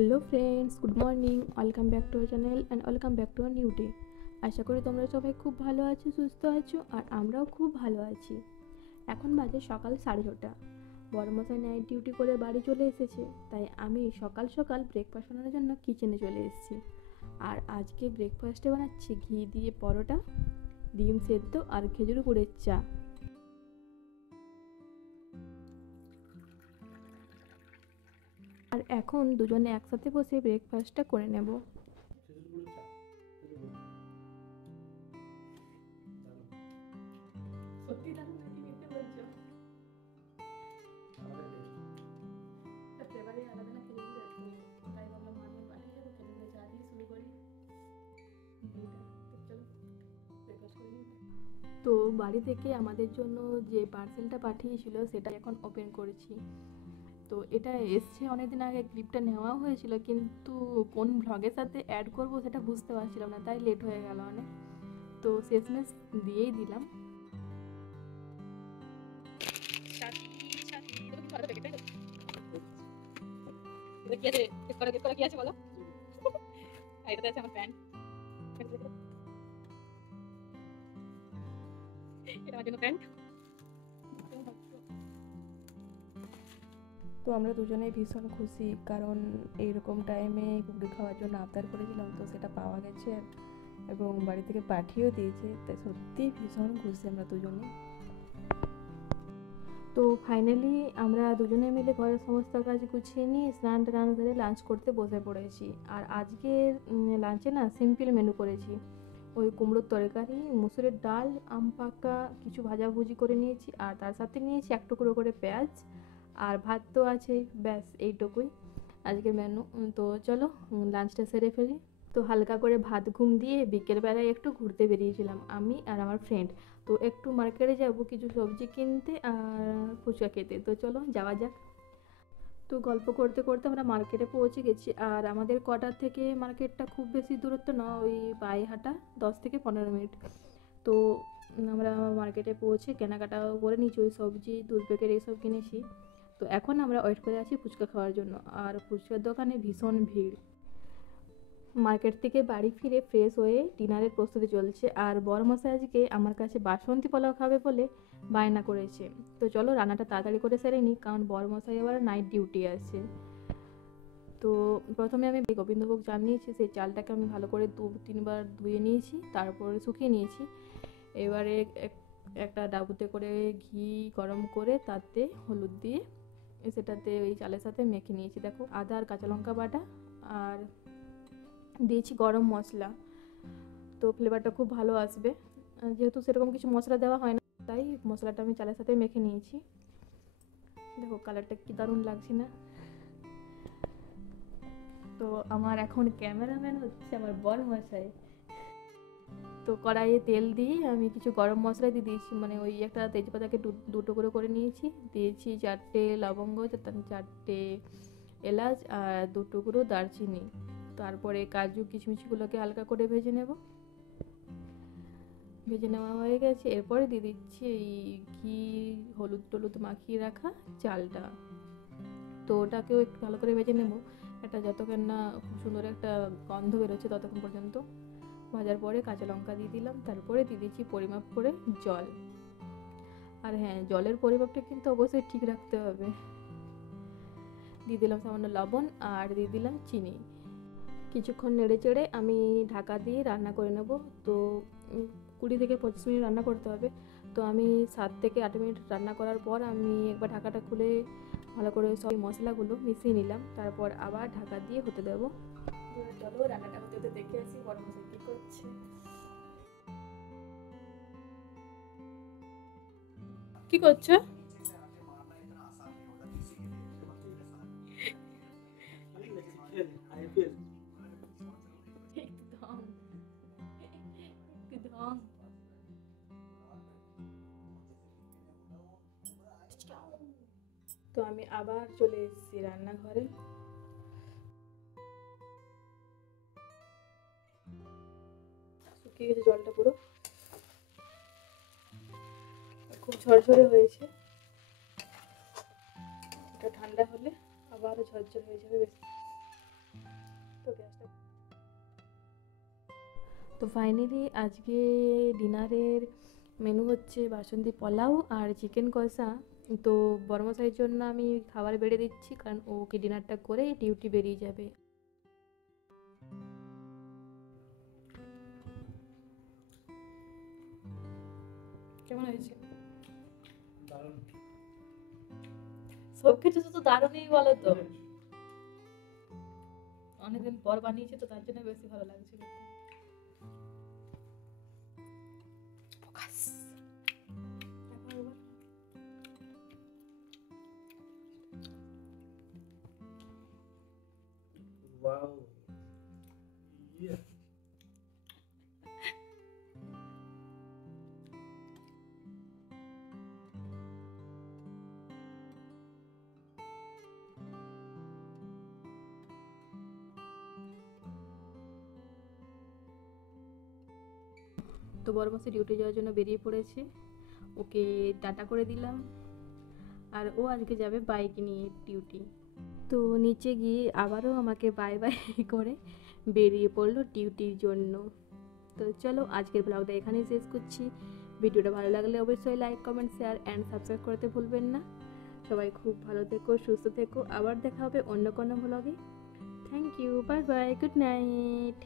Hello friends, good morning. Welcome back to our channel and welcome back to our new day. আশা করি তোমরা সবাই খুব ভালো আছো, সুস্থ আছো, আর আমরাও খুব ভালো আছি। এখন বাজে সকাল 6:30। বড়মশাই নাইট ডিউটি করে বাড়ি চলে এসেছে, তাই আমি সকাল সকাল ব্রেকফাস্ট বানানোর জন্য কিচেনে চলে এসেছি। আর আজকে ব্রেকফাস্টে বানাচ্ছি ঘি দিয়ে পরোটা, ডিম সেদ্ধ আর খেজুর গুড়ের চা। আর এখন দুজনে একসাথে বসে ব্রেকফাস্টটা করে নেব। সত্যি দারুণ নাকি খেতে বলছো? ফ্লেভারই আলাদা না খেজুরের, তো তাই ভাবলাম আমি বাড়ি যাবো, খেজুরের চা দিয়ে শুরু করি দিনটা। তো চলো ব্রেকফাস্ট করে নিই। তো বাড়ি থেকে আমাদের জন্য যে পার্সেলটা পাঠিয়েছিল সেটা এখন ওপেন করেছি। তো এটা এসছে অনেকদিন আগে, ক্লিপটা নেওয়া হয়েছিল, কিন্তু কোন ভ্লগের সাথে অ্যাড করব সেটা বুঝতে পারছিলাম না, তাই লেট হয়ে গেল অনেক। তো শেষমেশ দিয়েই দিলাম। কি আছে বলো? এটাতে আছে আমার প্যান্ট, এটা আমার জন্য প্যান্ট। তো আমরা দুজনেই ভীষণ খুশি, কারণ এইরকম টাইমে ঘুগনি খাওয়ার জন্য আবদার করেছিলাম, তো সেটা পাওয়া গেছে এবং বাড়ি থেকে পাঠিয়েও দিয়েছে, তাই সত্যিই ভীষণ খুশি আমরা দুজনে। তো ফাইনালি আমরা দুজনে মিলে ঘরের সমস্ত কাজ গুছিয়ে নিয়ে স্নান টান করে লাঞ্চ করতে বসে পড়েছি। আর আজকের লাঞ্চে না সিম্পল মেনু করেছি, ওই কুমড়োর তরকারি, মুসুরের ডাল, আম পাকা, কিছু ভাজাভুজি করে নিয়েছি, আর তার সাথে নিয়েছি এক টুকরো করে পেঁয়াজ, আর ভাত তো আছে, ব্যাস এইটুকুই আজকের মেনু। তো চলো লাঞ্চটা সেরে ফেলি। তো হালকা করে ভাত ঘুম দিয়ে বিকেলবেলায় একটু ঘুরতে বেরিয়েছিলাম আমি আর আমার ফ্রেন্ড। তো একটু মার্কেটে যাব কিছু সবজি কিনতে আর ফুচকা খেতে, তো চলো যাওয়া যাক। তো গল্প করতে করতে আমরা মার্কেটে পৌঁছে গেছি। আর আমাদের কোয়ার্টার থেকে মার্কেটটা খুব বেশি দূরত্ব না, ওই পায়ে হাঁটা 10 থেকে 15 মিনিট। তো আমরা মার্কেটে পৌঁছে কেনাকাটা করে নিয়েছি, ওই সবজি, দুধ প্যাকেট এইসব কিনেছি। তো এখন আমরা ওয়েট করে আছি ফুচকা খাওয়ার জন্য, আর ফুচকার দোকানে ভীষণ ভিড়। মার্কেট থেকে বাড়ি ফিরে ফ্রেশ হয়ে ডিনারের প্রস্তুতি চলছে, আর বড়মশাই আজকে আমার কাছে বাসন্তী পোলাও খাবে বলে বায়না করেছে। তো চলো রান্নাটা তাড়াতাড়ি করে সেরে নিই, কারণ বড়মশাই আবার নাইট ডিউটি আছে। তো প্রথমে আমি গোবিন্দভোগ চাল নিয়েছি, সেই চালটাকে আমি ভালো করে 2-3 বার ধুয়ে নিয়েছি, তারপরে শুকিয়ে নিয়েছি। এবারে একটা ডাবুতে করে ঘি গরম করে তাতে হলুদ দিয়ে সেটাতে ওই চালের সাথে মেখে নিয়েছি। দেখো, আদা আর কাঁচা লঙ্কা বাটা, আর দিয়েছি গরম মশলা, তো ফ্লেভারটা খুব ভালো আসবে। যেহেতু সেরকম কিছু মশলা দেওয়া হয় না, তাই মশলাটা আমি চালের সাথে মেখে নিয়েছি। দেখো কালারটা কি দারুণ লাগছে না? তো আমার এখন ক্যামেরাম্যান হচ্ছে আমার বড়মশাই। তো কড়াইয়ে তেল দিয়ে আমি কিছু গরম মশলা দিয়ে দিয়েছি, মানে ওই একটা তেজপাতাকে দুটো করে নিয়েছি, দিয়েছি 4টে লবঙ্গ, 4টে এলাচ আর 2 টুকরো দারচিনি। তারপরে কাজু কিশমিশগুলোকে হালকা করে ভেজে নেওয়া হয়ে গেছে। এরপরে দিয়ে দিচ্ছি এই ঘি হলুদ টলুদ মাখিয়ে রাখা চালটা। তো ওটাকেও একটু ভালো করে ভেজে নেব, এটা যতক্ষণ না খুব সুন্দর একটা গন্ধ বেরোচ্ছে ততক্ষণ পর্যন্ত ভাজার পরে কাঁচা লঙ্কা দিয়ে দিলাম, তারপরে দিয়ে দিচ্ছি পরিমাপ করে জল। আর হ্যাঁ, জলের পরিমাপটা কিন্তু অবশ্যই ঠিক রাখতে হবে। দিয়ে দিলাম সামান্য লবণ আর দিয়ে দিলাম চিনি। কিছুক্ষণ নেড়ে চেড়ে আমি ঢাকা দিয়ে রান্না করে নেব। তো 20 থেকে 25 মিনিট রান্না করতে হবে। তো আমি 7 থেকে 8 মিনিট রান্না করার পর আমি একবার ঢাকাটা খুলে ভালো করে সব মশলাগুলো মিশিয়ে নিলাম, তারপর আবার ঢাকা দিয়ে হতে দেবো। চলো রান্নাটা হতে হতে দেখে আসি বড়মশাই কি করছে। কি করছো? একদম একদম। তো আমি আবার চলে এসেছি রান্নাঘরে। শুকিয়ে গেছে জলটা পুরো, খুব ঝরঝরে হয়েছে। এটা ঠান্ডা হলে আবারও ঝরঝরে হয়ে যাবে বেশি। তো ফাইনালি আজকে ডিনারের মেনু হচ্ছে বাসন্তী পোলাও আর চিকেন কষা। তো বড়মশাইয়ের জন্য আমি খাবার বেড়ে দিচ্ছি, কারণ ওকে ডিনারটা করে ডিউটি বেরিয়ে যাবে। কেমন হয়েছে? সব কিছু তো দারুণই বলো তো। অনেকদিন পর বানিয়েছে তো তার জন্য বেশি ভালো লাগছে খেতে। ফোকাস। দেখো এবার। Wow. Yeah. তো বড়মাসি ডিউটি যাওয়ার জন্য বেরিয়ে পড়েছে, ওকে টাটা করে দিলাম। আর ও আজকে যাবে বাইক নিয়ে ডিউটি। তো নিচে গিয়ে আবারও আমাকে বাই বাই করে বেরিয়ে পড়লো ডিউটির জন্য। তো চলো আজকের ব্লগটা এখানেই শেষ করছি। ভিডিওটা ভালো লাগলে অবশ্যই like comment share and subscribe করতে ভুলবেন না। সবাই খুব ভালো থেকো, সুস্থ থেকো। আবার দেখা হবে অন্য কোনো ব্লগে। Thank you, bye bye, good night.